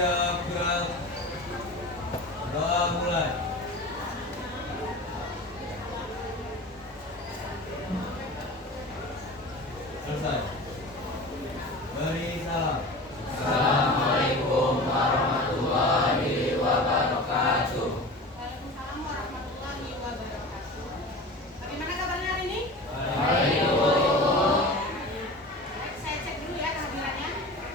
siap gerak. Doa mulai. Selesai. Beri salam. Assalamualaikum warahmatullahi wabarakatuh. Waalaikumsalam warahmatullahi wabarakatuh. Bagaimana kabarnya hari ini? Baik, Bu. Baik, saya cek dulu ya kehadirannya.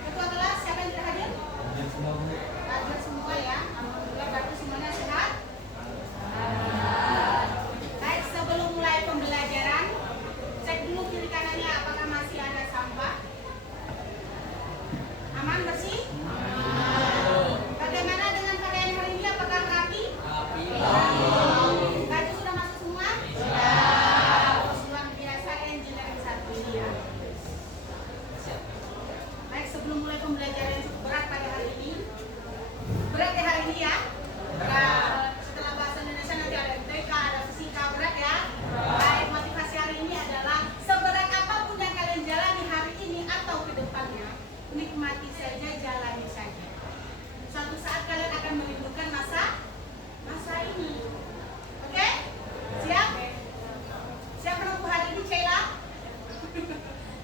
Ketua kelas siapa yang tidak hadir? Hadir semua, Bu. Hadir semua ya. Alhamdulillah berarti semuanya sehat. Baik, sebelum mulai pembelajaran, cek dulu kiri kanannya apakah masih ada sampah. Aman, bersih? Bagaimana dengan pakaian hari ini? Apakah rapi? Baju sudah masuk semua? Luar biasa engineering satu ini ya. Baik, sebelum mulai pembelajaran yang cukup berat pada hari ini. Berat ya hari ini ya? Berat. Setelah bahasa Indonesia nanti ada MTK, ada fisika, berat ya? Baik, motivasi hari ini adalah seberat apapun yang kalian jalani hari ini atau ke depannya, nikmati saja, jalani saja. Suatu saat kalian akan merindukan masa ini. Oke? Siap? Siap menempuh hari ini, Sheila?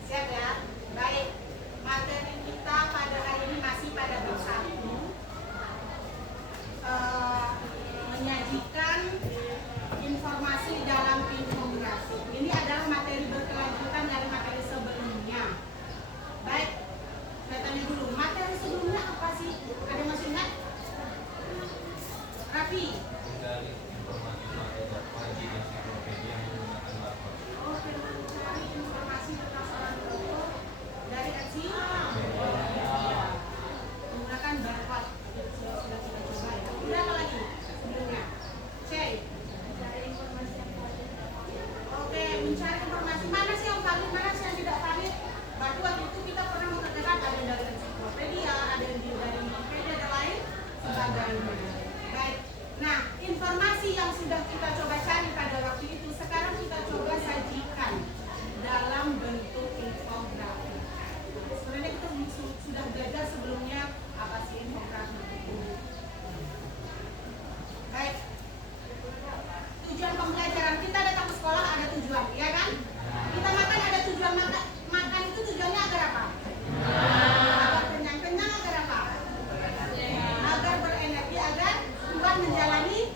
Siap ya? Baik. Materi kita pada hari ini masih pada bab 1. Menyajikan informasi dalam infografi. Ini adalah materi berkelanjutan dari materi sebelumnya. Baik. Saya tanya dulu, materi sebelumnya apa sih? Ada yang masih ingat? Raffi? Dari informasi materi wajib ensiklopedia menggunakan laptop. Oke, mencari informasi tentang seorang tokoh dari menggunakan barcode. Sudah coba ya. Udah apa lagi sebelumnya? C. Mencari informasi yang valid. Oke, mencari informasi mana sih yang valid, mana sih yang tidak valid? Berarti waktu itu kita pernah mengerjakan ada yang dari ensiklopedia, ada yang dari Wikipedia dan lain sebagainya. Baik. Nah, informasi yang sudah kita coba cari pada waktu itu, sekarang kita coba sajikan dalam bentuk infografi. Sebenarnya kita sudah belajar sebelumnya apa sih infografi itu. Baik. Tujuan pembelajaran kita datang ke sekolah ada tujuan, ya kan? Kita makan ada tujuan makan. Makan itu tujuannya agar apa? Agar kenyang-kenyang, agar apa? Agar berenergi, agar kuat menjalani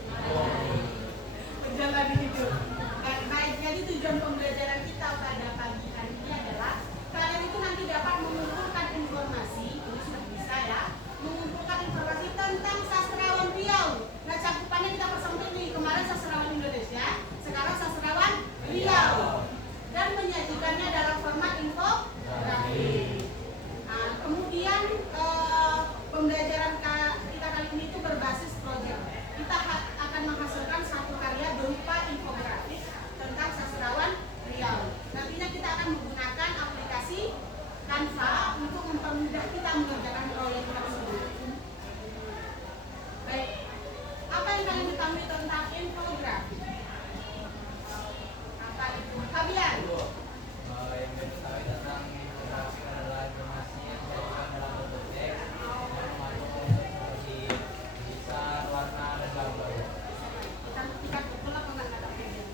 hidup. Baik, jadi tujuan pembelajaran kita pada pagi hari ini adalah kalian itu nanti dapat mengumpulkan informasi, ini sudah bisa ya, mengumpulkan informasi tentang sastrawan Riau. Nah, cakupannya kita persempit nih, kemarin sastrawan Indonesia, sekarang sastrawan Riau, dan menyajikannya dalam format infografi. Nah, kemudian pembelajaran kita kali ini itu berbasis proyek. Kita akan menghasilkan satu karya berupa infografis tentang sastrawan Riau. Nantinya kita akan menggunakan aplikasi Canva untuk mempermudah kita mengerjakan proyek tersebut. Baik, apa yang kalian ketahui tentang infografi? Apa itu? Fabian? Yang diketahui tentang infografi adalah informasi yang disajikan dalam bentuk teks yang mengandung unsur seperti tulisan, warna, dan gambar. Kita pukul apa enggak kata Fabian?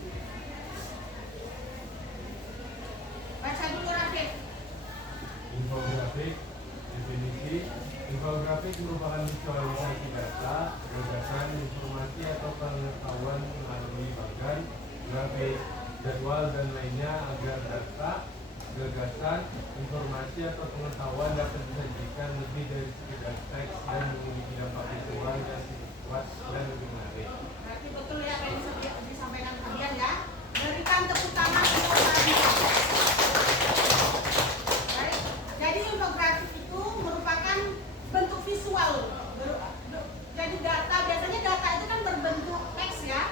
Baca dulu Rafif. Infografik, definisi. Infografik merupakan visualisasi data, gagasan, informasi atau pengetahuan melalui bagan, grafik, jadwal dan lainnya agar data, gagasan, informasi atau pengetahuan dapat disajikan lebih dari sekedar teks dan memiliki dampak visual yang kuat dan lebih menarik. Berarti betul ya apa yang disampaikan Fabian ya. Berikan tepuk tangan untuk Fabian. Baik. Jadi infografik itu merupakan bentuk visual. Jadi data, biasanya data itu kan berbentuk teks ya.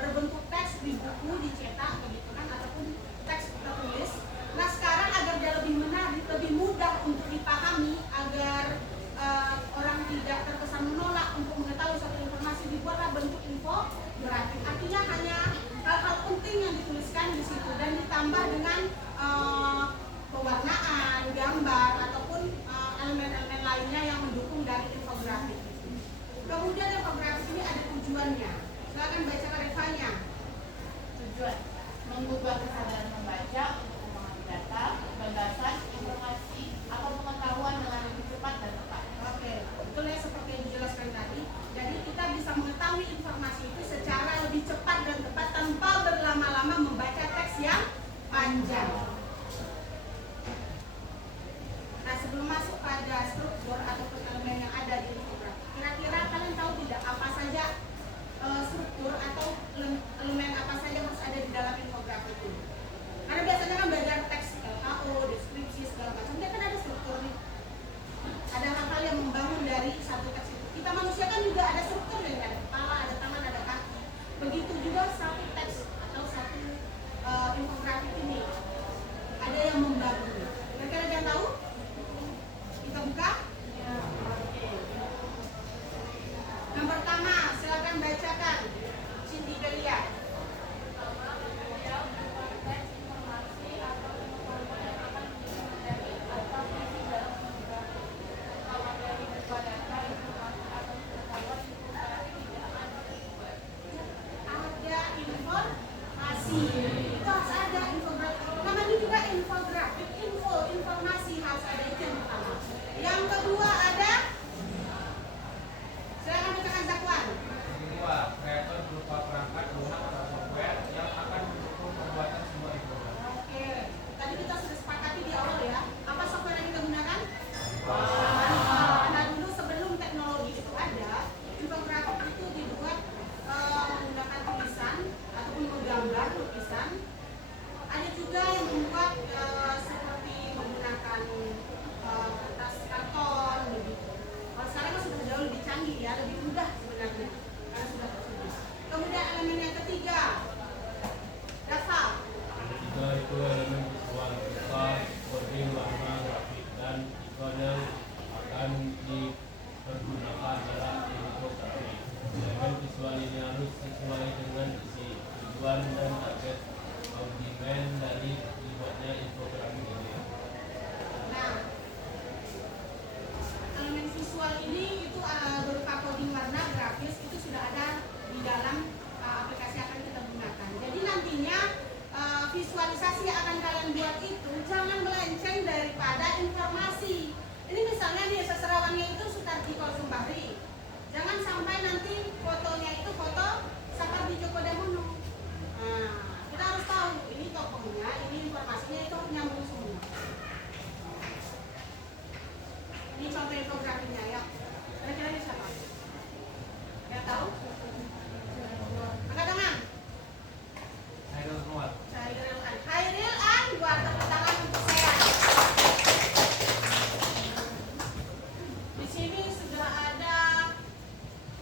Berbentuk teks di buku, dicetak begitu kan, ataupun teks tertulis. Nah, sekarang agar dia lebih menarik, lebih mudah untuk dipahami, agar orang tidak terkesan menolak untuk mengetahui suatu informasi, dibuatlah bentuk infografik. tujuannya. Silakan bacakan Evanya. Tujuan mengubah kesadaran membaca untuk memahami data, gagasan, informasi, atau pengetahuan dengan lebih cepat dan tepat. Oke, betul ya seperti yang dijelaskan tadi. Jadi kita bisa mengetahui informasi itu secara lebih cepat dan tepat tanpa berlama-lama membaca teks yang panjang. Nah, sebelum masuk pada struktur atau elemen yang ada di infografis, kira-kira kalian tahu tidak apa saja struktur atau elemen apa saja harus ada di dalam infografis itu? Karena biasanya kan belajar teks LHO, deskripsi segala macam, dia kan ada struktur nih. Ada hal-hal yang membangun dari satu teks itu. Kita manusia kan juga ada struktur, ya, ada kepala, ada tangan, ada kaki. Begitu juga satu teks atau satu infografis ini ada yang membangun. Kira-kira ada yang tahu? Kita buka. Oke. Yang pertama, silakan bacakan. Cindy Belia. Ada informasi. Itu harus ada infografis. Namanya juga infografis. Informasi harus ada, itu yang pertama. Yang kedua ada. Silakan bacakan Zakwan. Kedua, kreator berupa perangkat lunak atau software yang akan mendukung pembuatan sebuah infografis. Oke, tadi kita sudah sepakati di awal ya. Apa software yang kita gunakan? Nah, dulu sebelum teknologi itu ada, infografis itu dibuat menggunakan tulisan ataupun menggambar lukisan. Ada juga yang membuat seperti menggunakan kertas karton begitu. Kalau sekarang kan sudah jauh lebih canggih ya, lebih mudah sebenarnya karena sudah tersedia. Kemudian elemen yang ketiga, Rafa. Ketiga itu elemen visual berupa coding warna grafik dan ikoner akan dipergunakan dalam infografis. Elemen visual ini harus sesuai dengan isi, tujuan dan target audimen dari dibuatnya infografis ini. Nah, elemen visual ini itu berupa coding warna grafis itu sudah ada di dalam aplikasi yang akan kita gunakan. Jadi nantinya visualisasi yang akan kalian buat itu jangan melenceng daripada informasi. Ini misalnya nih sastrawannya itu Sutarji Kolsumbari. Jangan sampai nanti fotonya itu foto Sapardi Djoko Damono. Nah, kita harus tahu ini tokohnya, ini informasinya itu nyambung semua. Ini contoh infografinya ya. Kira-kira ini siapa? Nggak tahu? Angkat tangan. Hairul Anwar. Hairil Anwar, tepuk tangan untuk saya. Di sini sudah ada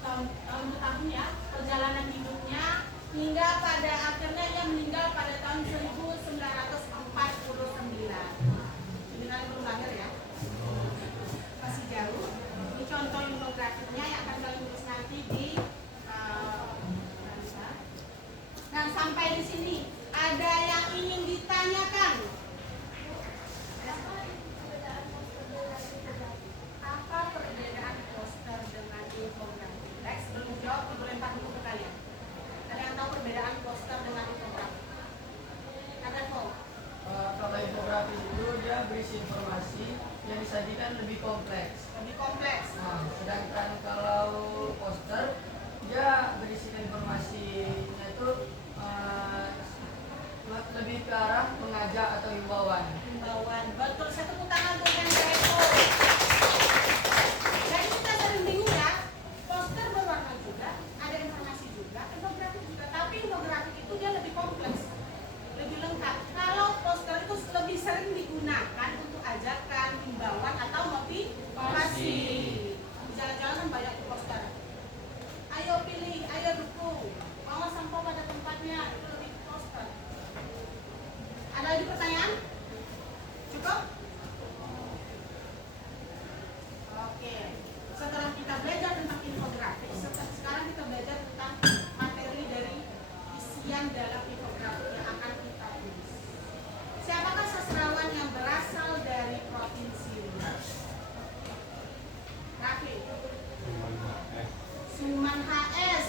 tahun ya, perjalanan hidupnya hingga pada akhirnya ia meninggal pada tahun 1949. Ini kalian belum lahir ya? Masih jauh. Ini contoh infografinya yang akan kalian tulis nanti di Nah, sampai di sini ada yang ingin ditanyakan? Apa perbedaan poster dengan infografis? Lex, belum jawab, aku lempar dulu ke kalian. Kalian tahu perbedaan poster dengan infografis? Kata kok? Kalau infografis itu dia berisi informasi yang disajikan lebih kompleks. Lebih kompleks. Nah, sedangkan kalau poster dia berisikan informasinya itu lebih ke arah mengajak atau himbauan. Himbauan. Betul, saya tepuk tangan untuk yang Eko. Jadi kita sering bingung ya, poster berwarna juga, ada informasi juga, infografis juga. Tapi infografis itu dia lebih kompleks, lebih lengkap. Kalau poster itu lebih sering digunakan untuk ajakan, himbauan atau motivasi. Di jalan-jalan kan banyak tuh poster. Ayo pilih, ayo dukung, bawa sampah pada tempatnya, itu lebih poster. Ada lagi pertanyaan? Cukup? Oke. Setelah kita belajar tentang infografis, sekarang kita belajar tentang materi dari isian dalam infografis yang akan kita tulis. Siapakah sastrawan yang berasal dari provinsi Riau? Raffi. Suman HS.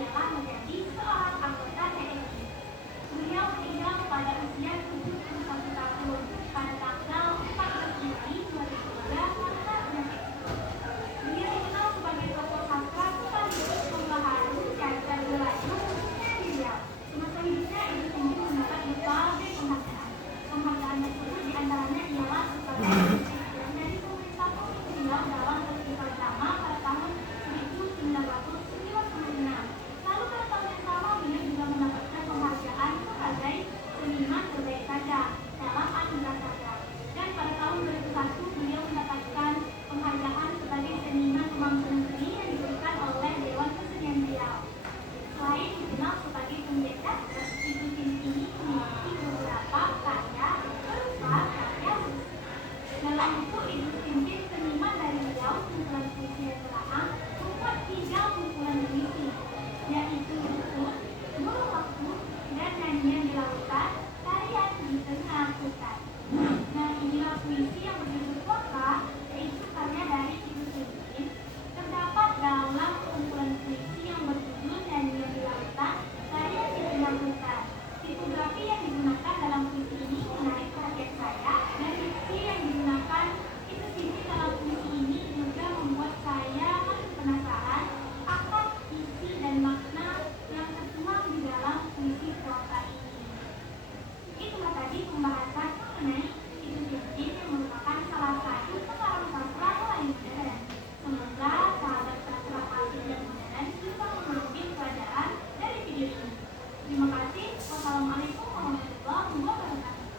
ialah menjadi seorang anggota TNI. Beliau meninggal pada usia 71 tahun pada tanggal 14 Juli 2003 karena penyakit stroke. Beliau dikenal sebagai tokoh sastra sekaligus pembaharu cerita berlaju khususnya di Riau. Semasa hidupnya Ibu Cindy mendapat berbagai penghargaan. Penghargaan tersebut diantaranya ialah sebagai presiden dari pemerintah Provinsi Riau dalam festival drama pada tahun 1996. Lalu pada tahun yang sama beliau juga mendapatkan penghargaan sebagai seniman berbaik saja dalam Anugerah Sastra. Dan pada tahun 2001 beliau mendapatkan penghargaan sebagai seniman pemangku negeri yang diberikan oleh Dewan Kesenian Riau. Selain dikenal sebagai pencetak, Ibu Cindy ini memiliki beberapa karya berupa karya puisi. Dalam buku Ibu Cindy Seniman dari Riau, kumpulan puisi yang telah membuat 3 kumpulan puisi, yaitu buku Guru Waktu dan Nyanyian di Lautan, karya di Tengah Hutan. Nah, inilah puisi yang berjudul Kota, yaitu karya dari Ibu Cindy. Terdapat dalam kumpulan puisi yang berjudul Nyanyian di Lautan, karya di Tengah Hutan. Tipografi yang digunakan dalam puisi ini menarik perhatian saya, dan diksi yang digunakan Ibu Cindy dalam puisi ini juga membuat saya masih penasaran akan isi dan makna yang tertuang di dalam puisi Kota ini. Itulah tadi pembahasan mengenai Ibu Cindy yang merupakan salah satu pengarang sastra Melayu modern. Semoga sahabat sastra asli dan modern bisa mengambil pelajaran dari video ini. Terima kasih. Wassalamualaikum warahmatullahi wabarakatuh.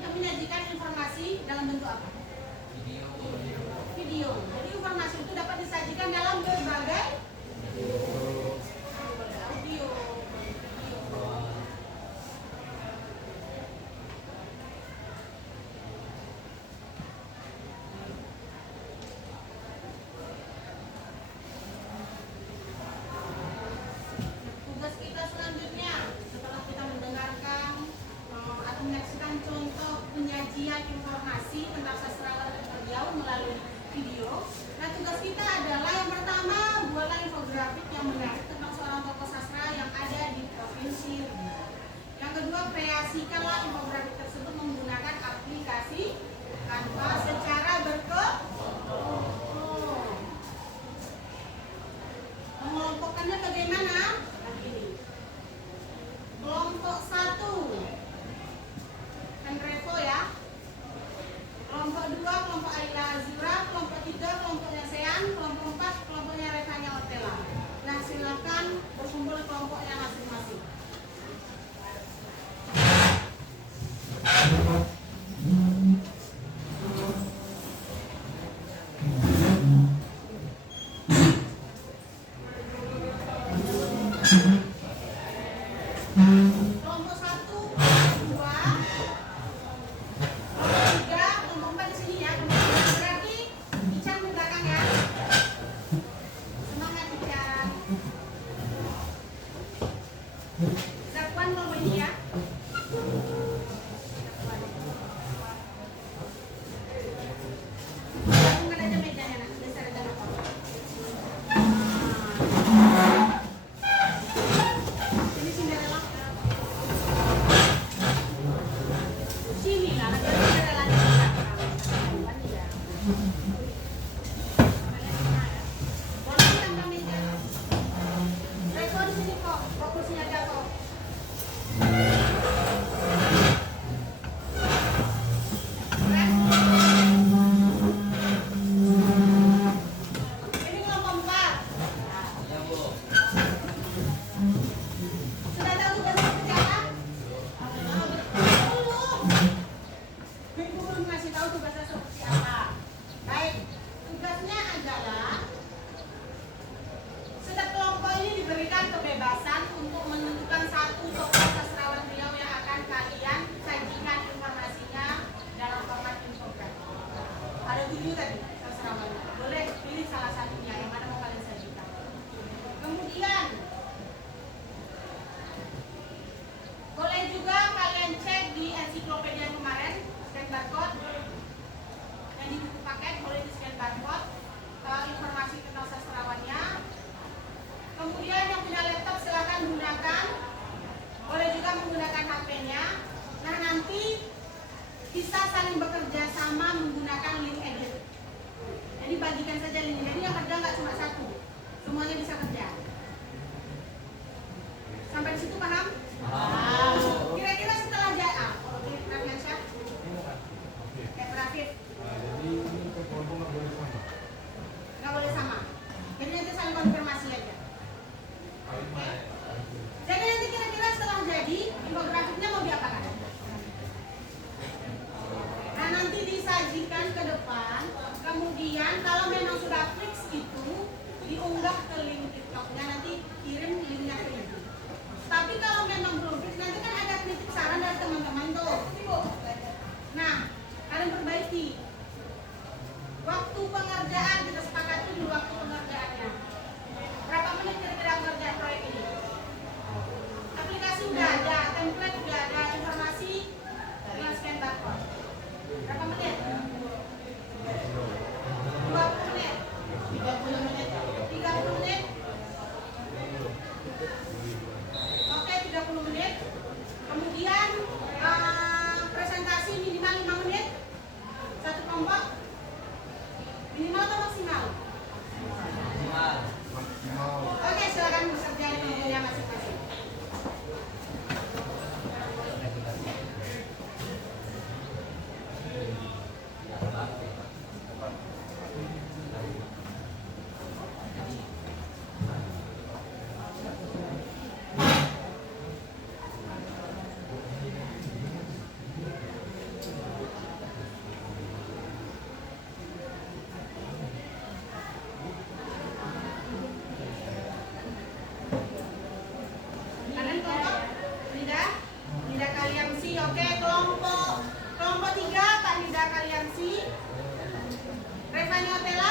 Yang menyajikan informasi dalam bentuk apa? Video. Video. Jadi informasi itu dapat disajikan dalam berbagai audio. Tugas kita selanjutnya setelah kita mendengarkan atau menyaksikan contoh penyajian informasi tentang sastrawan Riau melalui video. Nah, tugas kita adalah yang pertama, buatlah infografik yang menarik tentang seorang tokoh sastra yang ada di Provinsi Riau. Yang kedua, kreasikanlah infografik tersebut menggunakan aplikasi Canva secara berkelompok. Mengelompokkannya bagaimana? Nah, gini. Kelompok 1 Henrevo ya. Kelompok 2 kelompok Aila Azura, kelompok 3 kelompoknya Sean, kelompok 4 kelompoknya Revanya Otela. Nah, silakan berkumpul di kelompoknya masing-masing. Kelompok 1, kelompok 2, kelompok 3, kelompok 4 di sini ya. Berarti Ican di belakang ya. Semangat Ican. Zakuan kelompok ini ya. Bukan aja mejanya nak, besar aja nak. Ini Cinderella. Sini lah, ada Cinderella di belakang. Ya. Boleh ditambah meja. Revo di sini kok, fokusnya jatuh. Ini kelompok 4. Ya, Bu. Sudah tahu tugas berjalan? Belum. Minggu belum ngasih tahu tugasnya seperti apa. Baik, tugasnya adalah setiap kelompok ini diberikan kebebasan untuk menentukan satu tokoh sastrawan Riau yang akan kalian sajikan informasinya dalam format infografik. Ada 7 tadi sastrawan. Boleh pilih salah satunya yang mana mau kalian sajikan. Kemudian boleh juga kalian cek di ensiklopedia kemarin, scan barcode. paket boleh di scan barcode informasi tentang sastrawannya. Kemudian yang punya laptop silakan gunakan, boleh juga menggunakan HP-nya. Nah nanti bisa saling bekerja sama menggunakan link edit. Jadi bagikan saja linknya. Jadi yang kerja nggak cuma satu, semuanya bisa kerja. Sampai di situ paham? Kira-kira setelah JA, Rafiansyah? Rafif? Jadi ini ke kelompok nggak boleh sama. Nggak boleh sama. Jadi nanti saling konfirmasi aja. Oke? Jadi nanti kira-kira setelah jadi, infografiknya mau diapakan? Nah nanti disajikan ke depan, kemudian kalau memang sudah fix itu, diunggah ke link TikToknya, nanti kirim linknya ke ibu. Tapi kalau memang belum fix, nanti kan ada kritik saran dari teman-teman tuh. Nah, kalian perbaiki. Waktu pengerjaan kita sepakati di waktu pengerjaannya. Berapa menit kira-kira pengerjaan proyek ini? Aplikasi udah ada, template udah ada, informasi tinggal scan barcode. Berapa menit? 20 menit. 30 menit. 30 menit. Oke, 30 menit. Kemudian presentasi minimal 5 menit. Satu kelompok. Minimal atau maksimal? Maksimal. Oke, silakan bekerja di kelompoknya masing-masing. Kalian kelompok? Nida? Nida Kaliansi. Oke, kelompok 3 Pak Nida Kaliansi. Revani Otela.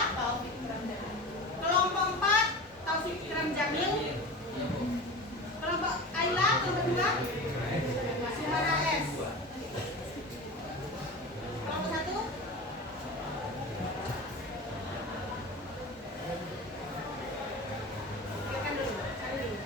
Kelompok 4 Taufik Ikram Jamil. Kelompok Ayla, kelompok 2 Sumana S. Kelompok 1 silakan dulu, cari dulu.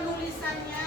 penulisannya.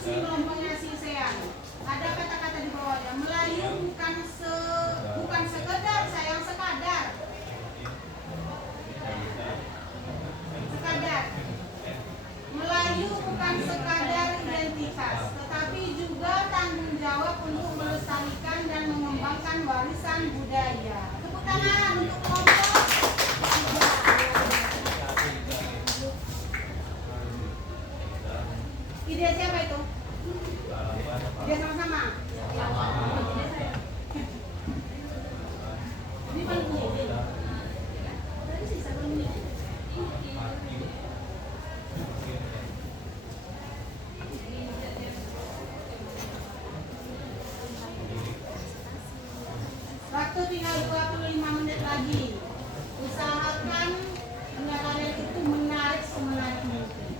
bagus nih kelompoknya si Sean. Ada kata-kata di bawahnya. Melayu bukan sekedar sayang sekadar. Sekadar. Melayu bukan sekadar identitas, tetapi juga tanggung jawab untuk melestarikan dan mengembangkan warisan budaya. Tepuk tangan untuk kelompok. Ide siapa itu? Ide sama-sama. Ini paling ide. Tadi sisa belum ide. Waktu tinggal 25 menit lagi. Usahakan kalian itu menarik semenarik mungkin.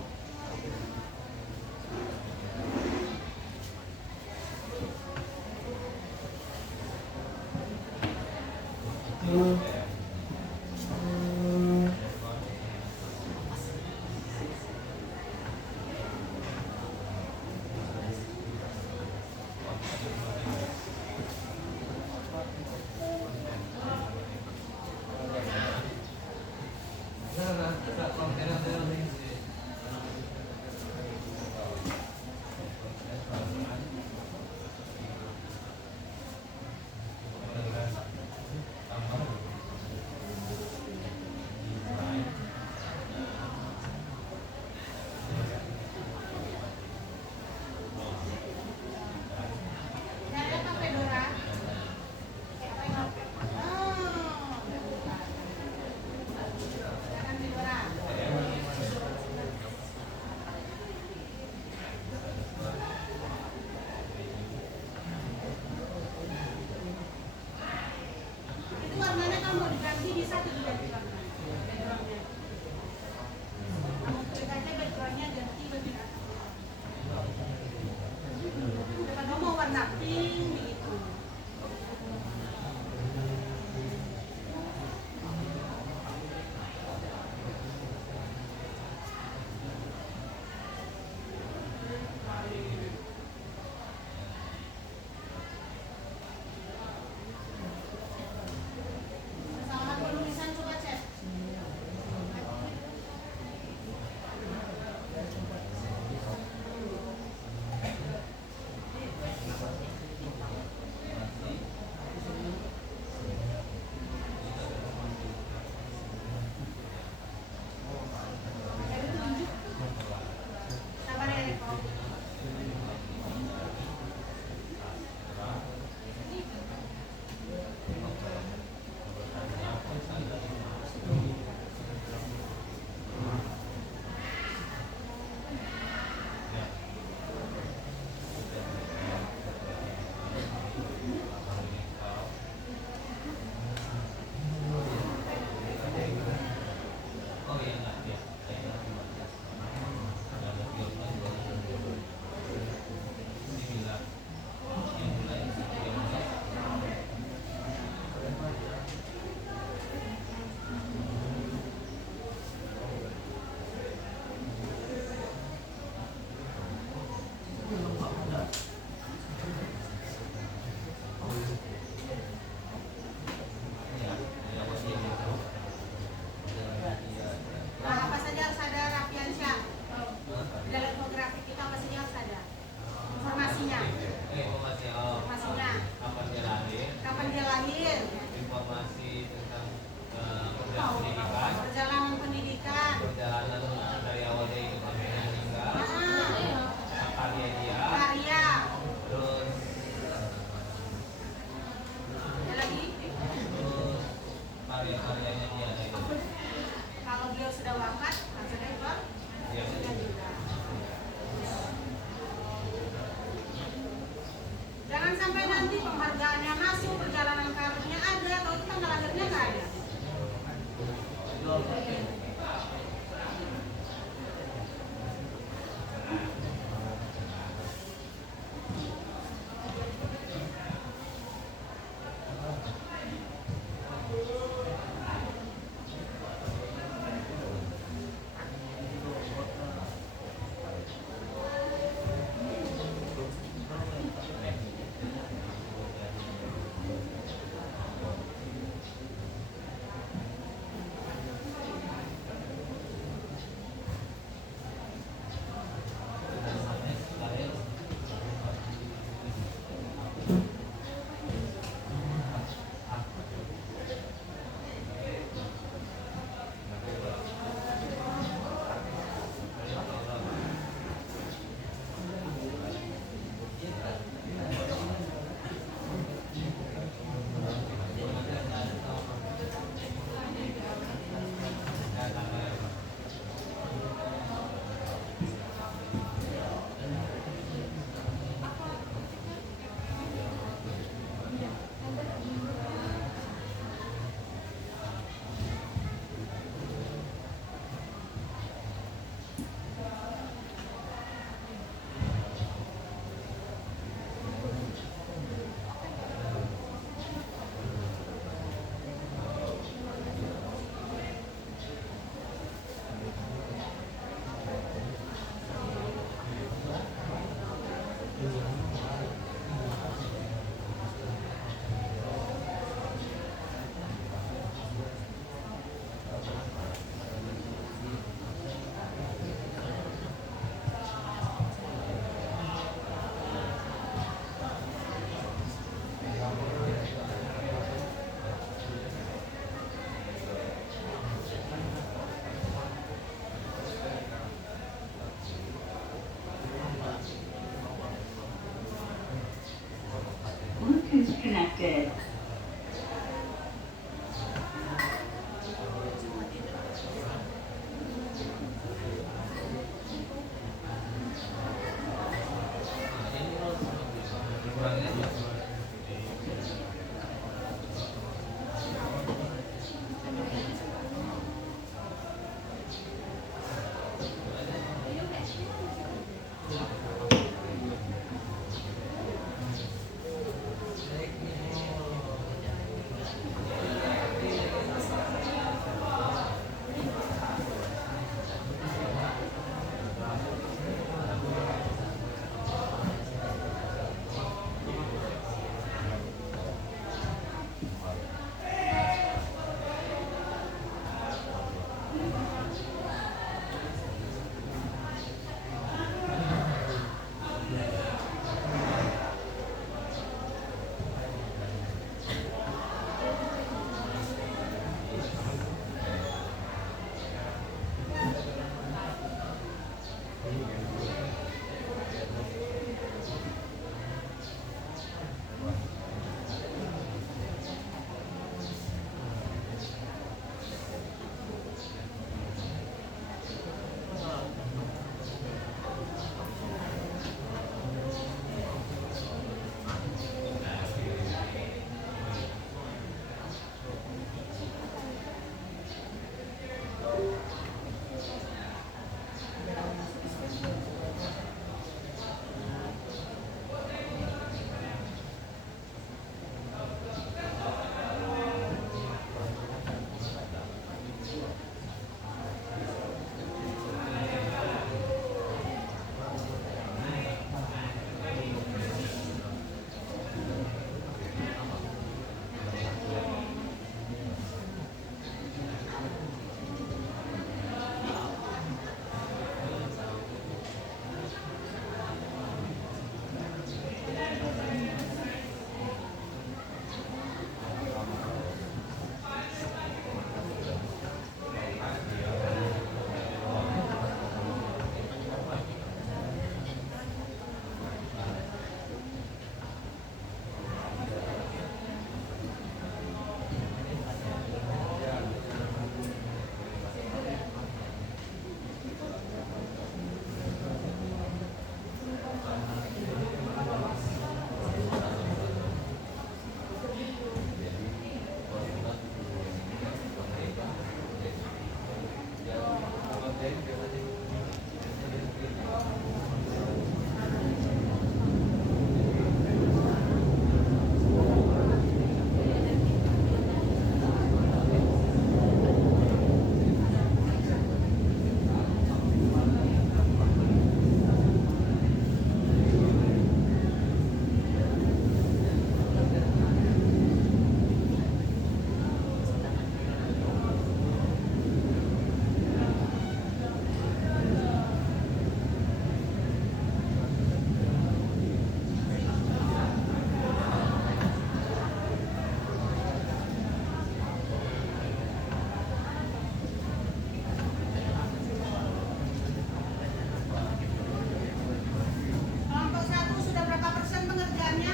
Kelompok 1 sudah berapa persen pengerjaannya?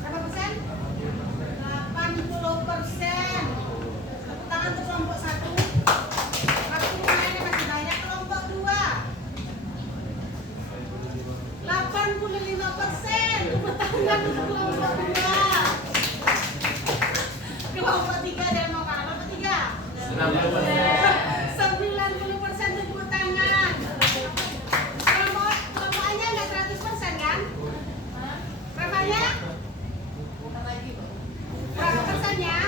Berapa persen? 80%. Tepuk tangan untuk kelompok 1. Waktu lumayan masih banyak. Kelompok 2 85%. Tepuk tangan untuk kelompok 2. Kelompok 3 dan mau kalah. Kelompok 3 90% tepuk tangan. Kelompokannya nggak 100% kan? Berapanya? Berapa persennya?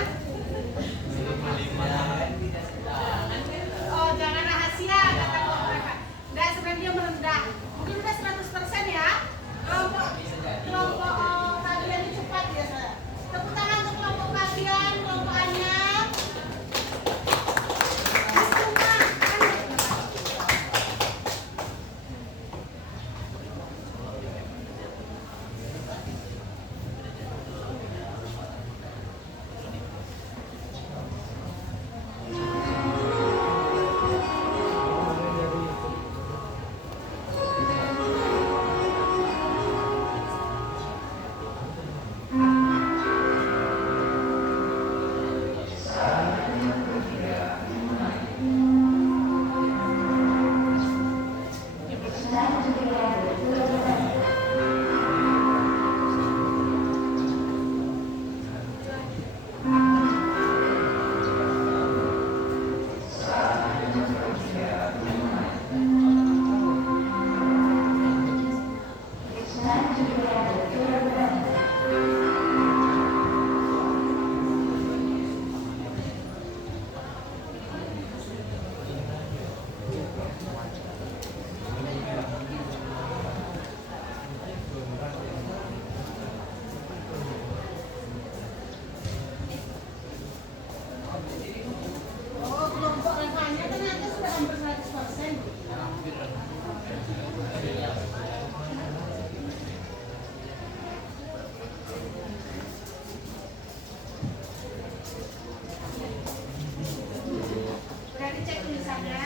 Oh, jangan rahasia kata kelompok mereka. Nggak, sebenarnya dia merendah. Mungkin udah 100% ya. Kelompok kalian ini cepat biasa. Tepuk tangan untuk kelompok kalian, kelompokannya. Oh, kelompok revanya ternyata sudah hampir 100%. Udah dicek tulisannya.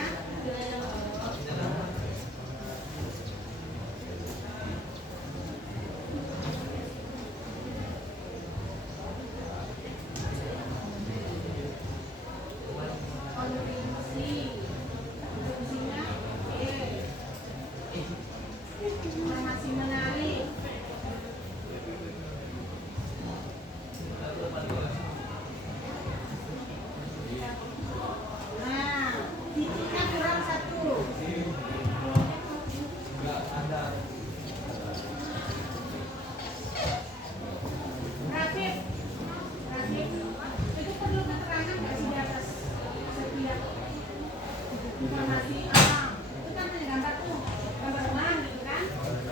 Kondisinya masih menarik. Nah, titiknya kurang 1. Rafif, itu perlu keterangan nggak sih di atas setiap informasi? Itu kan hanya gambar tuh, gambar rumah gitu kan?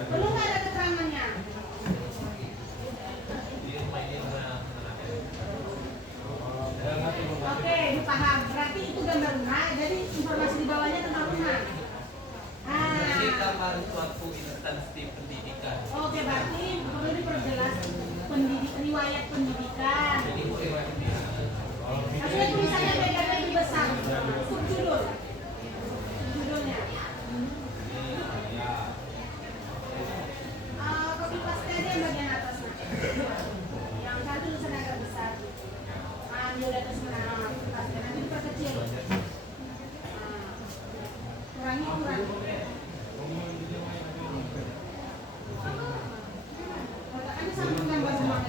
Perlu nggak ada keterangannya? Oke, dipaham. Berarti itu gambar rumah, jadi informasi di bawahnya tentang rumah. Ini kamar suatu instansi pendidikan. Oke, berarti perlu diperjelas riwayat pendidikan. Maksudnya tulisannya beda lebih besar. Subjudul. Judulnya. Copy paste aja yang bagian atas. Yang kan tulisannya agak besar. Ambil di atas mana? Paste nanti diperkecil. Kurangi. Kotakannya sama gambar rumah.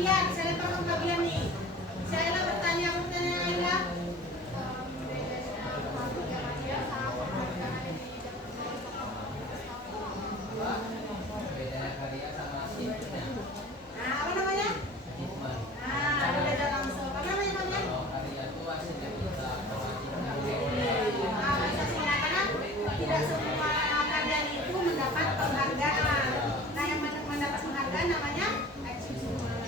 pengabdian. Saya lempar pengabdian nih. Si Ayla bertanya, Ayla. Bedanya karya sama achievement. Nah, apa namanya? Achievement. Nah, beda langsung. Apa namanya Bang? Kalau karya itu hasilnya kita, kalau achievement Nah, Pancasila karena tidak semua karya itu mendapat penghargaan. Nah, yang mendapat penghargaan namanya achievement.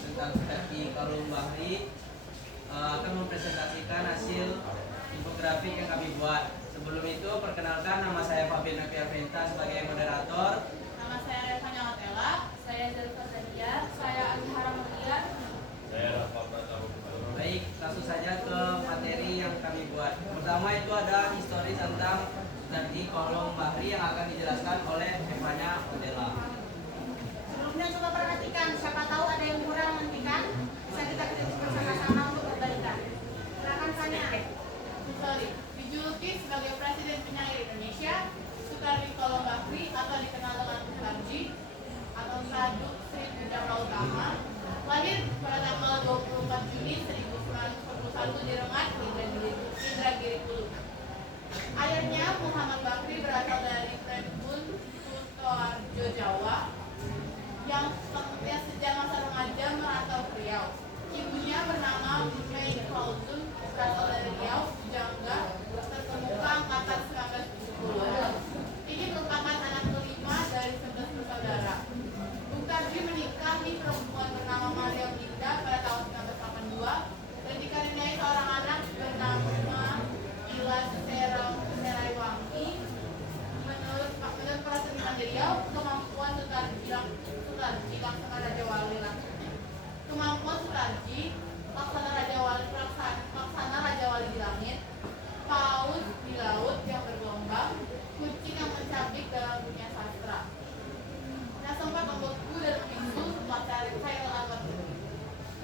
tentang Sutarji Kalum Bahri akan mempresentasikan hasil infografik yang kami buat. Sebelum itu, perkenalkan, nama saya Fabian Apiaventa sebagai moderator. Nama saya Reva Nyawatela. Saya Zalfa Zadia. Saya Azhara Mulyar. Saya Rafa Pratama. Baik, langsung saja ke materi yang kami buat. Pertama itu ada histori tentang Sutarji Kalum Bahri yang akan dijelaskan oleh Revanya Nyawatela. Sebelumnya coba perhatikan, siapa tahu ada yang kurang nantikan, bisa kita kritik bersama-sama untuk perbaikan. Silakan Fanya. Sorry. Dijuluki sebagai Presiden Penyair Indonesia, Sutarji Kalum Bahri atau dikenal dengan Sutarji atau Saduk Sri Pujaka Utama, lahir pada tanggal 24 Juni 1941 di Rengat, Indragiri Hulu. Ayahnya Muhammad Bakri berasal dari Prembun, Sukoharjo, Jawa, yang sejak masa remaja merantau ke Riau. Ibunya bernama Mei Khalzun, berasal dari Riau, Jangga, terkemuka angkatan 1970. Ini merupakan anak kelima dari 11 bersaudara. Bung Karji menikahi perempuan bernama Mariam Linda pada tahun 1982 dan dikaruniai seorang anak bernama Ila Seraiwangi. Menurut para seniman di Riau, kemampuan Sutarji Laksana Raja Wali Laksana Raja Wali di langit, paus di laut yang bergelombang, kucing yang mencabik dalam dunia sastra. Nah, sempat membeku dan membisu mencari Khairul Anwar.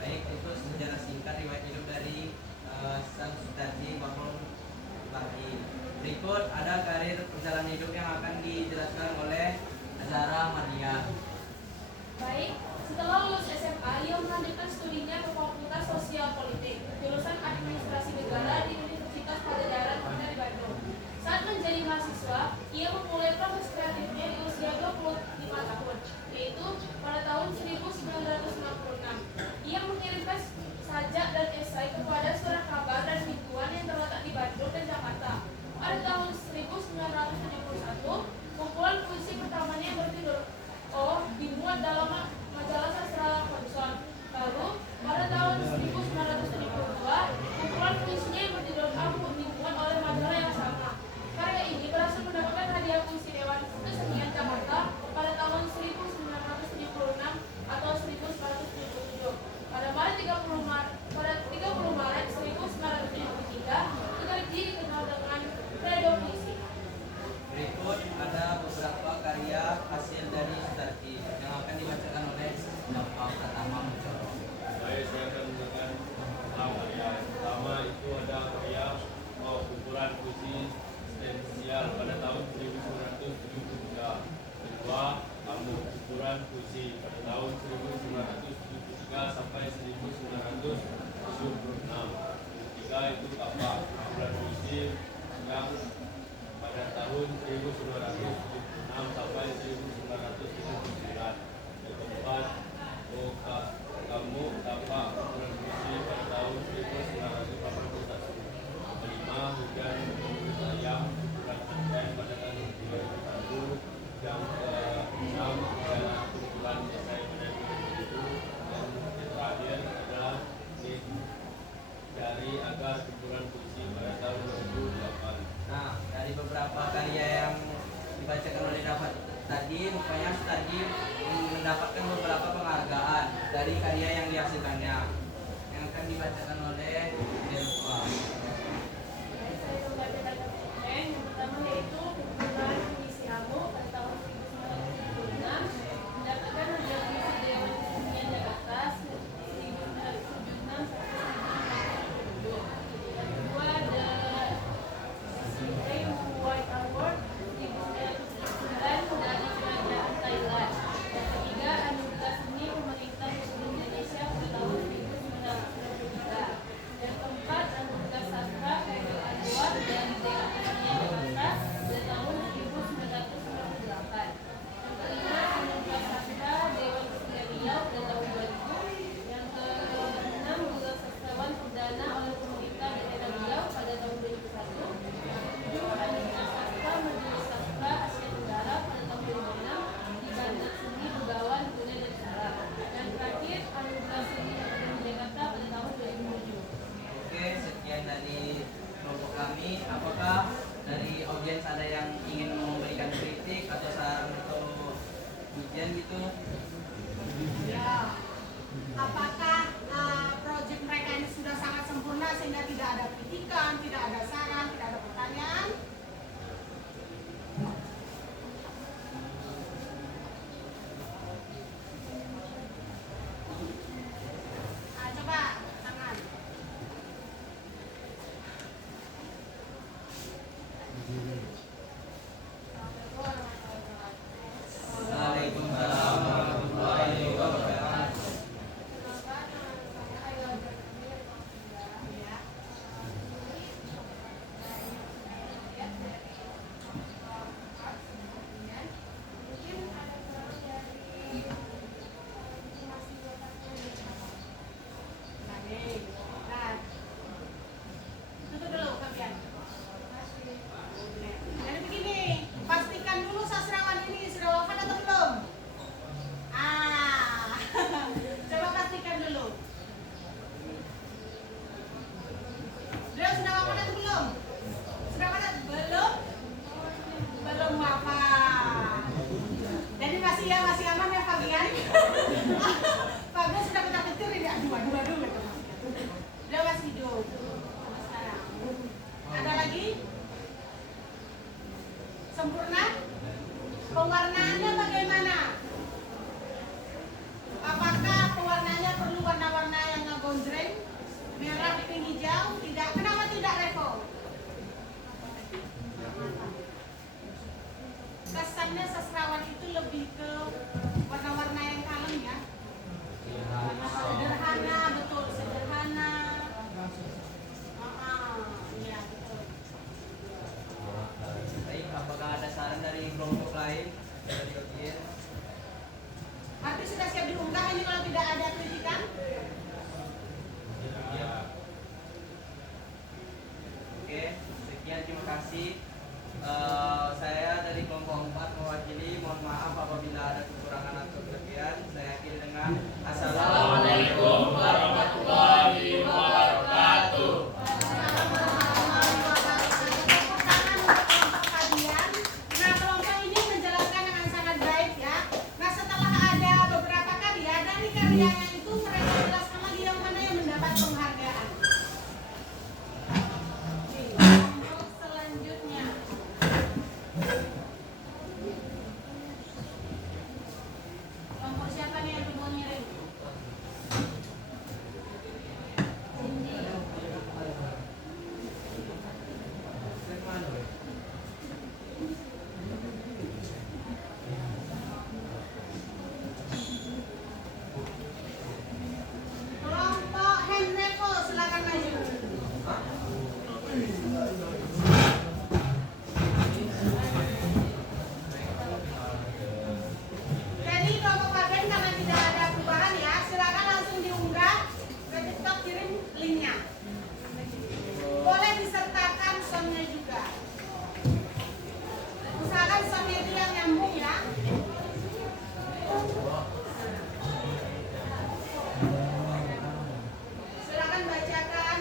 Baik, itu sejarah singkat riwayat hidup dari Sang Sutarji Kalum Bahri. Berikut ada karir perjalanan hidup yang akan dijelaskan oleh Azhara Maria. Baik, setelah lulus SMA, ia melanjutkan studinya ke Fakultas Sosial Politik, jurusan Administrasi Negara di Universitas Padjadjaran di Bandung. Saat menjadi mahasiswa, ia memulai proses kreatifnya di usia 25 tahun, yaitu pada tahun 1966. Ia mengirimkan sajak dan esai kepada surat kabar dan himpuan yang terletak di Bandung dan Jakarta. Pada tahun 1971, kumpulan puisi pertamanya yang berjudul O dimuat dalam majalah sastra Konson. Lalu, pada tahun 1972, kumpulan puisinya yang berjudul Ampun dimuat oleh majalah yang sama. Karya ini berhasil mendapatkan hadiah puisi Dewan Kesenian Jakarta pada tahun 1976 atau 1977. Pada 30 Maret 1973, Sutarji dikenal dengan Kredo Puisi. Berikut ada beberapa karya hasil dari Sutarji yang akan dibacakan oleh Bapak Pratama Muncoro. Baik, saya akan menggunakan karya. Pertama itu ada karya kumpulan puisi esensial pada tahun 1973. Kedua, kumpulan puisi pada tahun 1973 sampai 1976. Ketiga itu kumpulan puisi yang pada tahun 1976 sampai 1979. Yang keempat, kamu dapat kumpulan puisi pada tahun 1981. Kelima, hujan sayang kumpulan cerpen pada tahun 2001. Yang keenam adalah kumpulan esai pada 2007. Dan yang terakhir adalah dari agar kumpulan puisi pada tahun 2008. Nah, dari beberapa karya yang dibacakan oleh Dapat tadi, rupanya Sutarji mendapatkan beberapa penghargaan dari karya yang dihasilkannya, yang akan dibacakan oleh Delva. Saya membacakan cerpen yang pertama yaitu kumpulan puisi Amu pada tahun 1976, mendapatkan hadiah puisi Dewan Kesenian Jakarta 1976 sampai 1977. Yang kedua ada White Award 1999 dari Kerajaan Thailand. Yang ketiga, anugerah seni pemerintah Republik Indonesia pada tahun 1993. Yang keempat, Apakah ini kalau tidak ada kritikan? Oke, sekian, terima kasih. Saya dari kelompok 4 mewakili. Mohon maaf apabila ada kekurangan atau kelebihan. Saya akhiri dengan Assalamualaikum warahmatullahi wabarakatuh. Nah, kelompok ini menjalankan dengan sangat baik ya. Nah, setelah ada beberapa karya, dari karyanya itu mereka jelaskan lagi yang mana yang mendapat penghargaan. Kelompok selanjutnya. Kelompok siapa nih yang mau ngirim? Kelompok Henreko, silakan maju. Jadi kelompok Fagen karena tidak ada perubahan ya, silakan langsung diunggah ke TikTok, kirim linknya. Boleh disertakan soundnya juga. Usahakan soundnya itu yang nyambung ya. Silakan bacakan,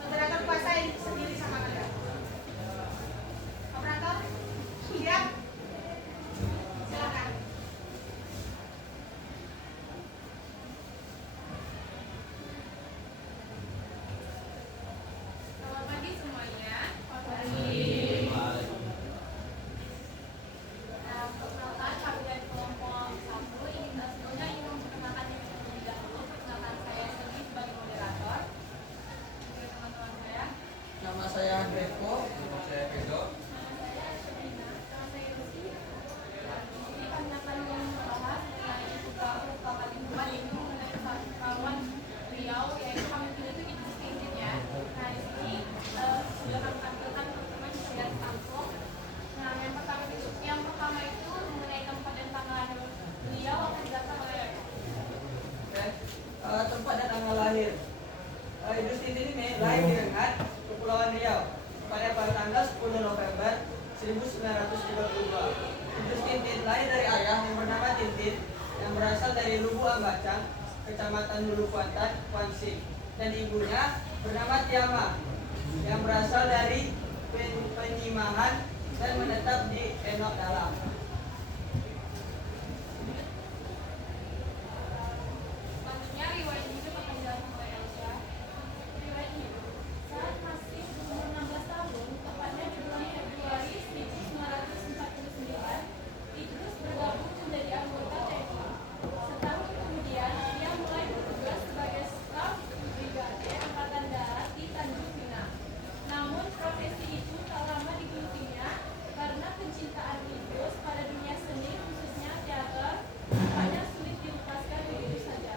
moderator kuasai sendiri sama Anda. Operator, siap? Silakan. Selamat pagi semuanya. Perkenalkan, kami dari kelompok 1 ini sebelumnya ingin memperkenalkan diri terlebih dahulu. Perkenalkan saya sendiri sebagai moderator. Oke, teman-teman saya. Nama saya Henreko. Nama saya Pedro. Saya Sherina. Nama saya Lucy. Di sini kami akan membahas mengenai usaha lingkungan ini mengenai Kepulauan Riau, yaitu kami pilih itu distinct ya. Nah, di sini sudah kami tampilkan teman-teman bisa lihat amplop. Nah, yang pertama itu mengenai tempat dan tanggal beliau akan dijelaskan oleh Oke. Tempat dan tanggal lahir. Idrus Tintin ini lahir di Rengat, Kepulauan Riau pada tanggal 10 November 1932. Idrus Tintin lahir dari ayah yang bernama Tintin yang berasal dari Lubu Ambacang, Kecamatan Hulu Kuantan, Kuansing, dan ibunya bernama Tiama yang berasal dari Penyimahan dan menetap di Enok Dalam. selanjutnya riwayat hidup akan dijelaskan oleh Elsa. Riwayat hidup saat masih umur 16 tahun, tepatnya di bulan Februari 1949, Idrus bergabung menjadi anggota TNI. Setahun kemudian, ia mulai bertugas sebagai staf brigade Angkatan Darat di Tanjung Pinang. Namun profesi itu tak lama digelutinya karena kecintaan Idrus pada dunia seni, khususnya teater, rupanya sulit dilepaskan begitu saja.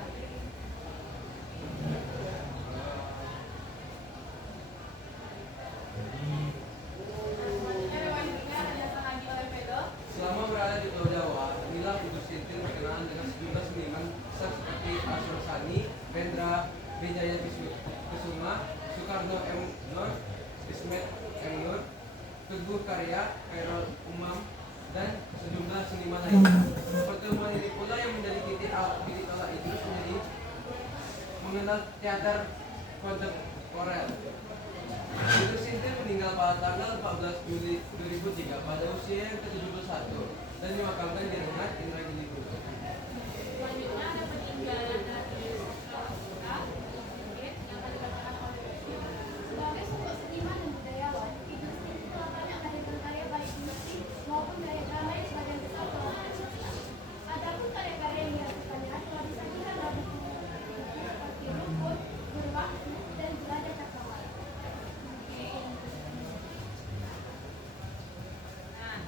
Selanjutnya riwayat hidupnya akan dijelaskan lagi oleh Pedro. Selama berada di Pulau Jawa, inilah Idrus Tintin berkenalan dengan sejumlah seniman seperti Asrul Sani, Rendra Wijaya Kusuma, Soekarno M. Nur, Ismet M. Nur, Teguh Karya, Khairul Umam, dan sejumlah seniman lainnya. Pertemuan ini pula yang menjadi titik awal Idrus menjadi mengenal teater kontemporer. Idrus Tintin meninggal pada tanggal 14 Juli 2003 pada usia yang ke-71 dan dimakamkan di Rengat, Indragiri Kultur. Selanjutnya ada peninggalan dari kita, yang akan dibacakan oleh Besi. Sebagai sosok seniman dan budayawan, Idrus Tintin telah banyak menghadirkan karya baik musik maupun gaya drama yang sebagian besar telah tercipta. Adapun karya-karya yang dihasilkannya telah disajikan dalam buku seperti Rukun, Berwaktu, dan Jelajah Cakrawala. Nah,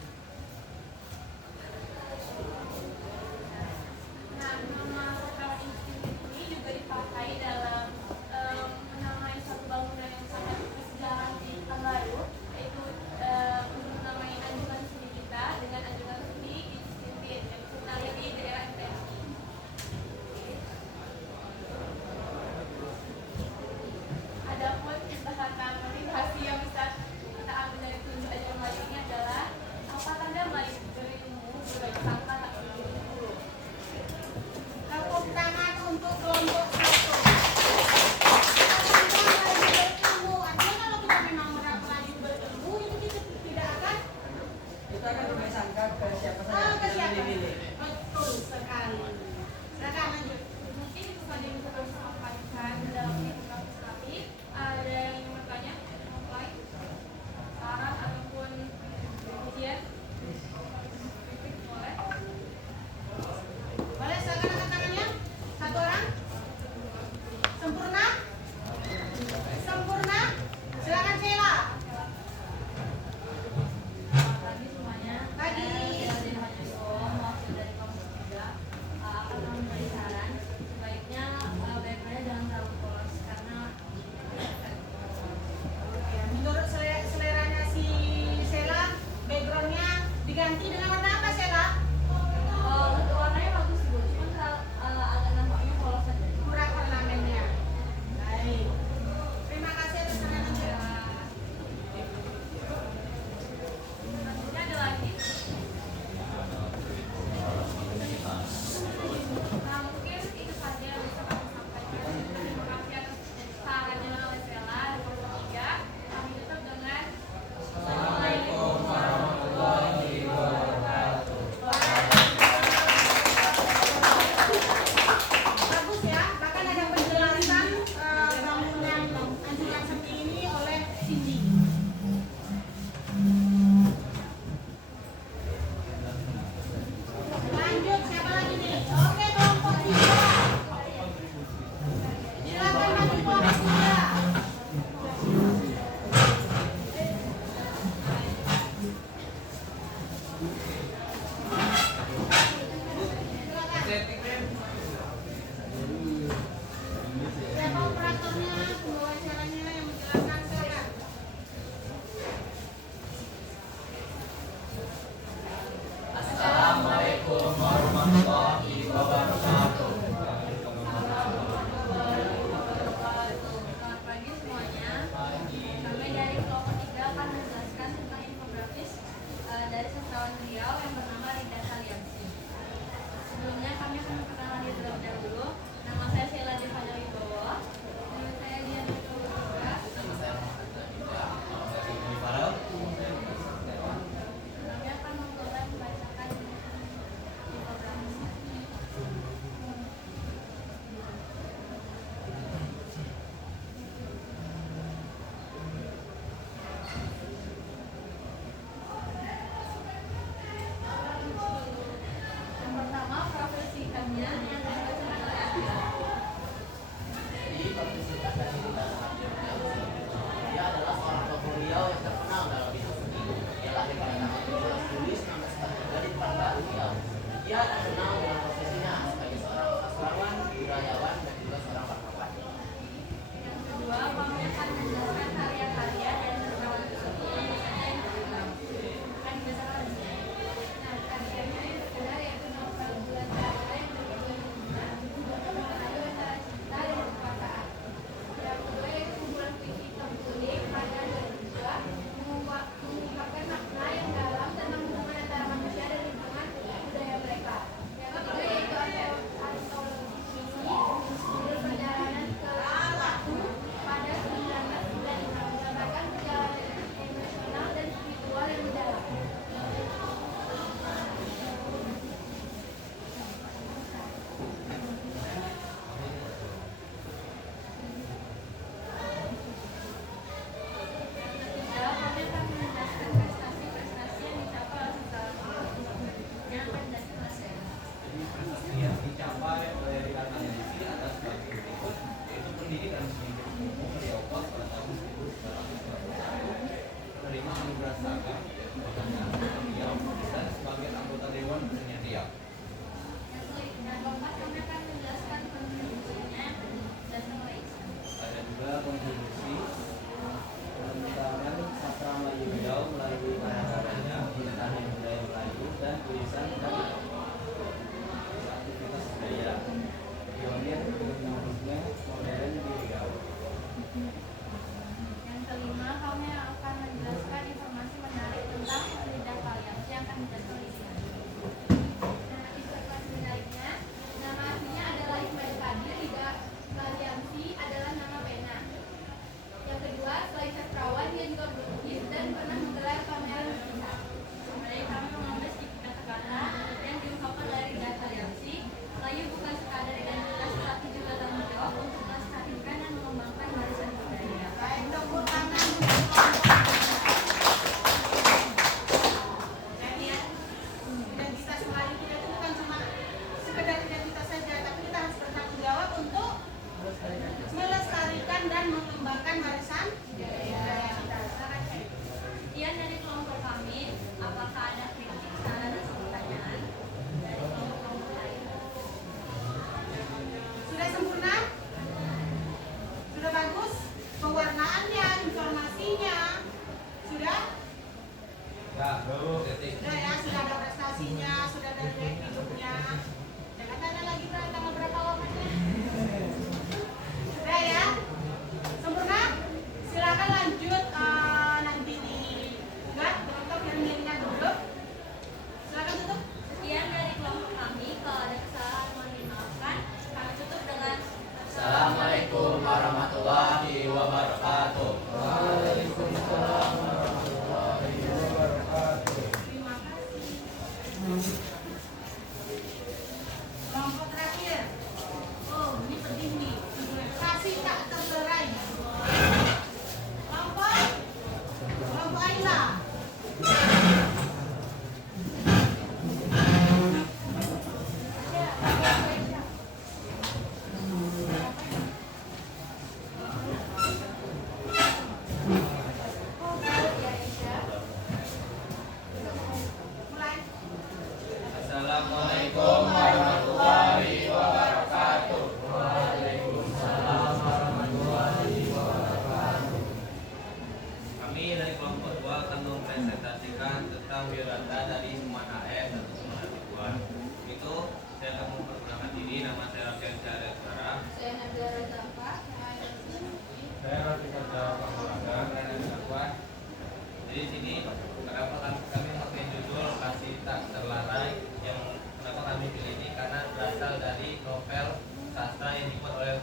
novel sastra yang dibuat oleh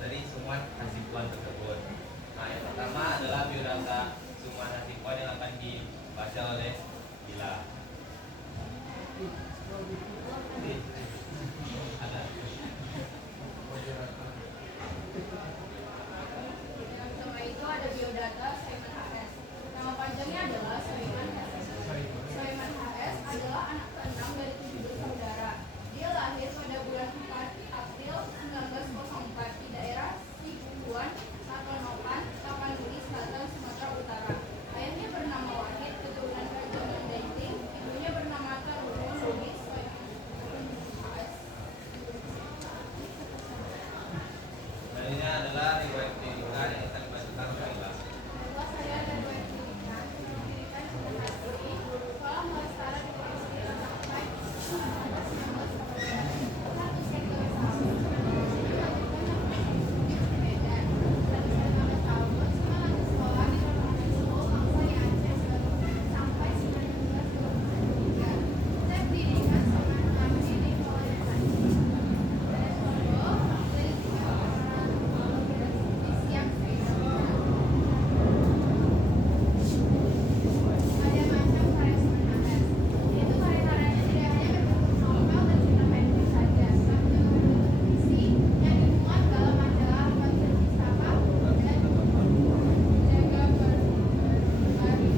dari Suman Hasibuan tersebut. Nah, yang pertama adalah biodata Suman Hasibuan yang akan dibaca oleh Bila. Ada. Yang pertama itu ada biodata Sulaiman HS. Nama panjangnya adalah Sulaiman HS. Sulaiman HS adalah anak keenam dari 7 bersaudara. Dia lahir pada bulan 4 April 1904 di daerah Sibuan, Tatonokan, Tapanuli Selatan, Sumatera Utara. Ayahnya bernama Wahid, keturunan Raja Mandailing. Ibunya bernama Tarunun Lubis. Selanjutnya adalah riwayat pendidikan yang akan dibacakan oleh Bila. Setelah saya dan dua pendidikan sederhana ini, sekolah melestari di SD sampai 1914. Satu sektor tahun, Medan. Dan selama tahun, saya lanjut sekolah di Provinsi Solo, Mangsa Aceh sampai 1923. Saya pendidikan sama kami di Kuala Lumpur. Dari Solo, dari siang ada macam karya Sunan HS. Itu karya-karyanya tidak hanya berbentuk novel dan cerita pendek saja, tetapi juga berbentuk puisi yang dimuat dalam majalah Fajr Pustaka dan Jaga Berbari.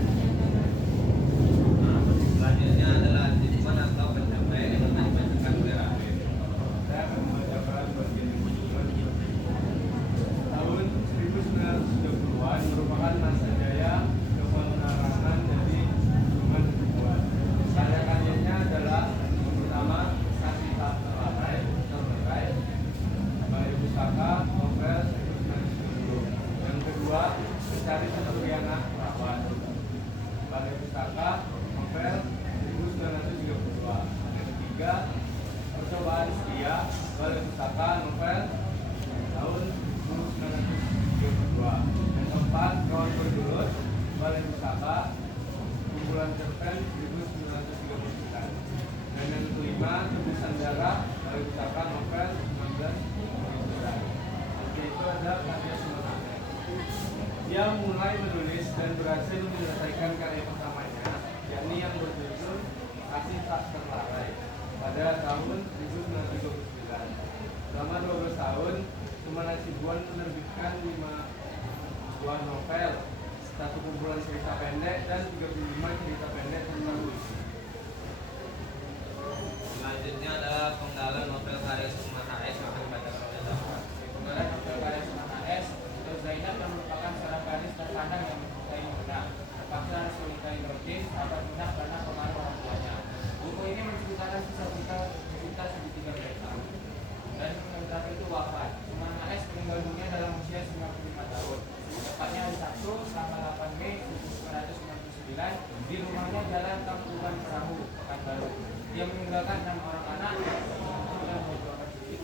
Selanjutnya adalah titipan atau pencapaian yang akan dibacakan oleh Rafi. Saya akan membacakan bagian kunjungan tahun 1930-an merupakan masa jaya kepengarangan dari Suman Hasibuan. Karya-karyanya adalah yang pertama Kasih Tak Terlerai, Balai Pustaka, novel 1930. Yang kedua Mencari Seperti Anak Perawat, Balai Pustaka, novel 1932. Yang ketiga Percobaan Setia, Balai Pustaka, novel tahun 1932. Yang keempat Kawan Bergelut, Balai Pustaka, kumpulan cerpen 1939. Dan yang kelima Tebusan Darah, Balai Pustaka, novel 1939. Itu ada karya Sunan HS. Dia mulai menulis dan berhasil menyelesaikan karya pertamanya, yakni yang berjudul Kasih Tak Terlerai pada tahun 1939. Selama 12 tahun, Suman Hasibuan menerbitkan 5 buah novel, 1 kumpulan cerita pendek, dan 35 cerita pendek tentang puisi. Selanjutnya adalah penggalan novel karya Suman HS yang akan dibacakan oleh Zafar. Penggalan novel karya Sunan HS untuk Zainab yang merupakan seorang gadis terpandang yang mencintai Muna. Terpaksa harus menikahi Nurdin, sahabat Muna karena pengaruh orang tuanya. Buku ini menceritakan kisah cinta segitiga mereka. Dan yang terakhir itu wafat. Sunan HS meninggal dunia dalam usia 95 tahun. Tepatnya hari Sabtu tanggal 8 Mei 1999 di rumahnya Jalan Kampungan Perahu, Pekanbaru. Dia meninggalkan 6 orang anak, dan 2 orang istri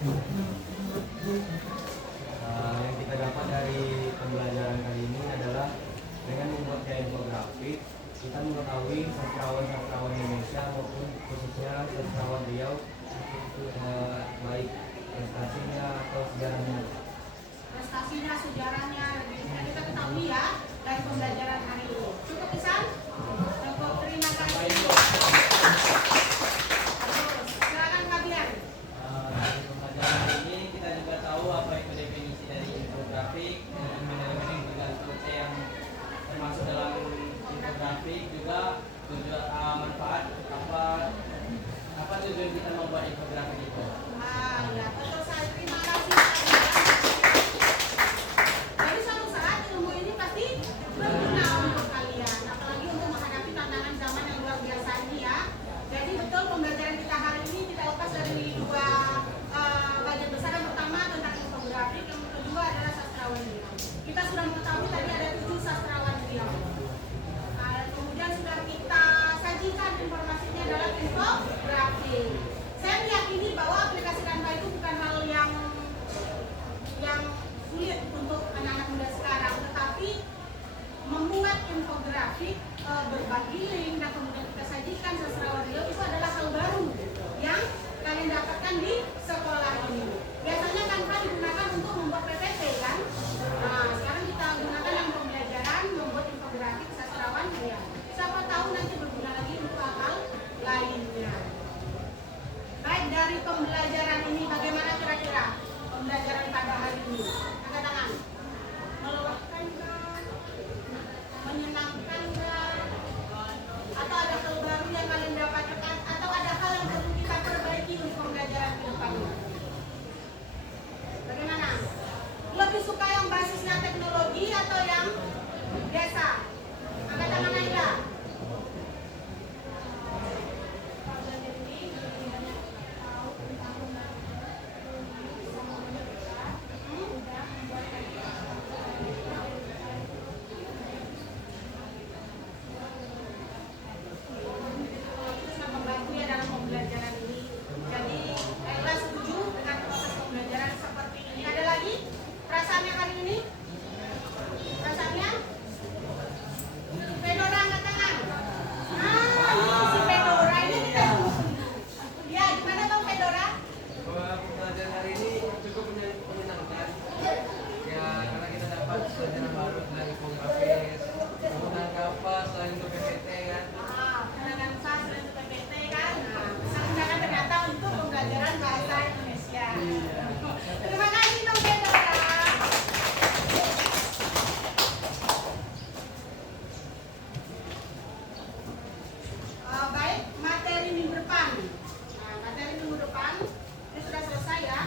Yang kita dapat dari pembelajaran kali ini adalah dengan membuat infografik, kita mengetahui sastrawan-sastrawan Indonesia maupun khususnya sastrawan Riau, baik prestasinya atau sejarahnya. Prestasinya, sejarahnya, bisa kita ketahui ya dari pembelajaran hari ini. Cukup Isan? Cukup, terima kasih. Terus, silakan Fabian. Dari pembelajaran hari ini kita juga tahu apa itu definisi dari infografik dan elemen bergantung yang termasuk dalam infografik, juga tujuan manfaat apa tujuan kita membuat infografik itu. Ya, betul saya. Terima kasih. Jadi suatu saat ilmu ini pasti berguna untuk kalian, apalagi untuk menghadapi tantangan zaman yang luar biasa ini ya. Jadi betul pembelajaran kita hari ini kita lepas dari dua bagian besar. Yang pertama tentang infografik, yang kedua adalah sastrawan Riau. Kita sudah mengetahui tadi ada 7 sastrawan Riau. Kemudian sudah kita sajikan informasinya dalam infografik. Saya meyakini bahwa aplikasi Canva itu bukan hal yang sulit untuk anak-anak muda sekarang, tetapi membuat infografik, berbagi link dan kemudian kita sajikan sastrawan Riau itu adalah hal baru yang kalian dapatkan di sekolah ini. Biasanya Canva digunakan untuk membuat PPT kan? Nah, sekarang kita gunakan dalam pembelajaran membuat infografik sastrawan Riau. Siapa tahu nanti berguna lagi untuk hal lainnya. Baik, dari pembelajaran ini bagaimana kira-kira pembelajaran pada hari ini? Angkat tangan. Melelahkan kah? Menyenangkan kah? Atau ada hal baru yang kalian dapatkan? Atau ada hal yang perlu kita perbaiki untuk pembelajaran ke depannya? Bagaimana? Lebih suka yang basisnya teknologi atau yang biasa? Angkat tangan Naila. Membantu ya dalam pembelajaran ini. Jadi Naila setuju dengan proses pembelajaran seperti ini. Ada lagi perasaannya hari ini? Perasaannya? Fedora angkat tangan. Ini si Fedora ini kita. Ya, gimana Bang Fedora? Pembelajaran hari ini cukup menyenangkan ya, karena kita dapat pelajaran baru tentang infografis, penggunaan Canva selain untuk PPT kan. Dengan SAS dan PPT kan. Nah, ternyata untuk pembelajaran bahasa Indonesia. Terima kasih Bang Fedora. Baik, materi minggu depan. Nah, materi minggu depan ini sudah selesai ya.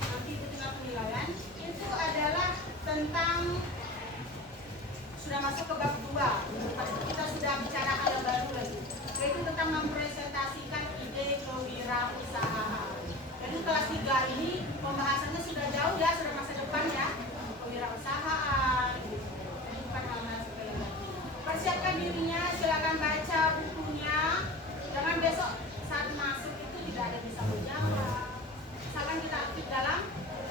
Nanti itu tinggal penilaian. Itu adalah tentang sudah masuk ke bab 2. Pasti kita sudah bicara hal yang baru lagi. Yaitu tentang mempresentasikan ide kewirausahaan. Jadi kelas 3 ini pembahasannya sudah jauh ya, sudah masa depan ya. Kewirausahaan. Bukan hal-hal sepele lagi. Persiapkan dirinya, silakan baca bukunya. Jangan besok saat masuk itu tidak ada bisa menjawab. Misalkan kita aktif dalam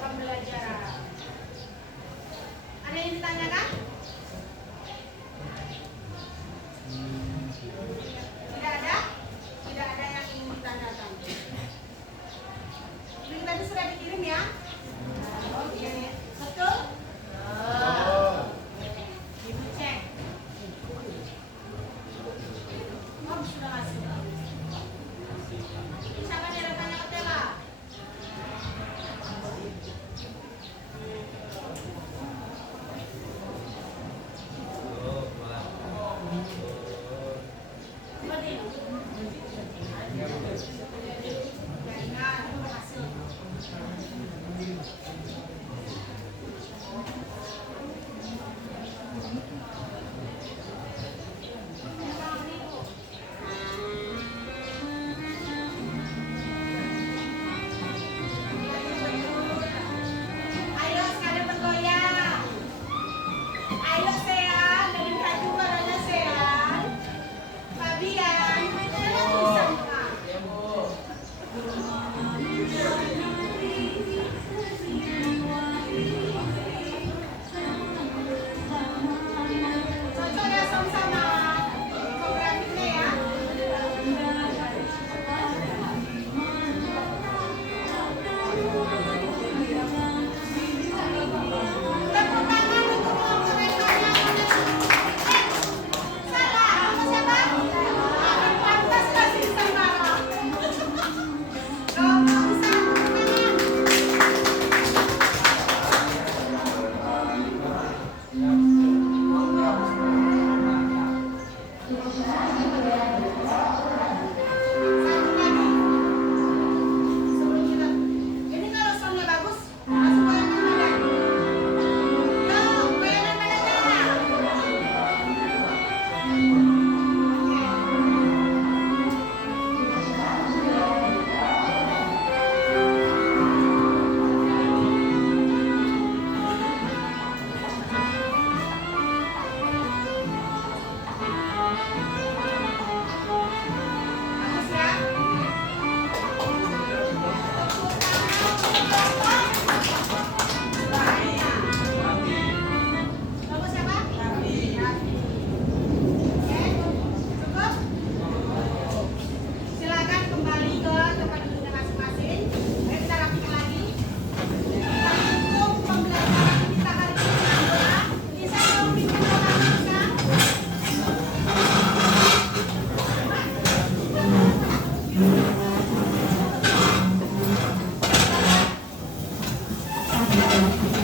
pembelajaran. Ada yang ditanyakan? Tidak ada? Tidak ada yang ingin ditanyakan. Link tadi sudah dikirim ya? Oke. Betul? Ibu cek. Oh, sudah masuk. Siapa yang ada tanya ke Tela?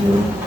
Pak.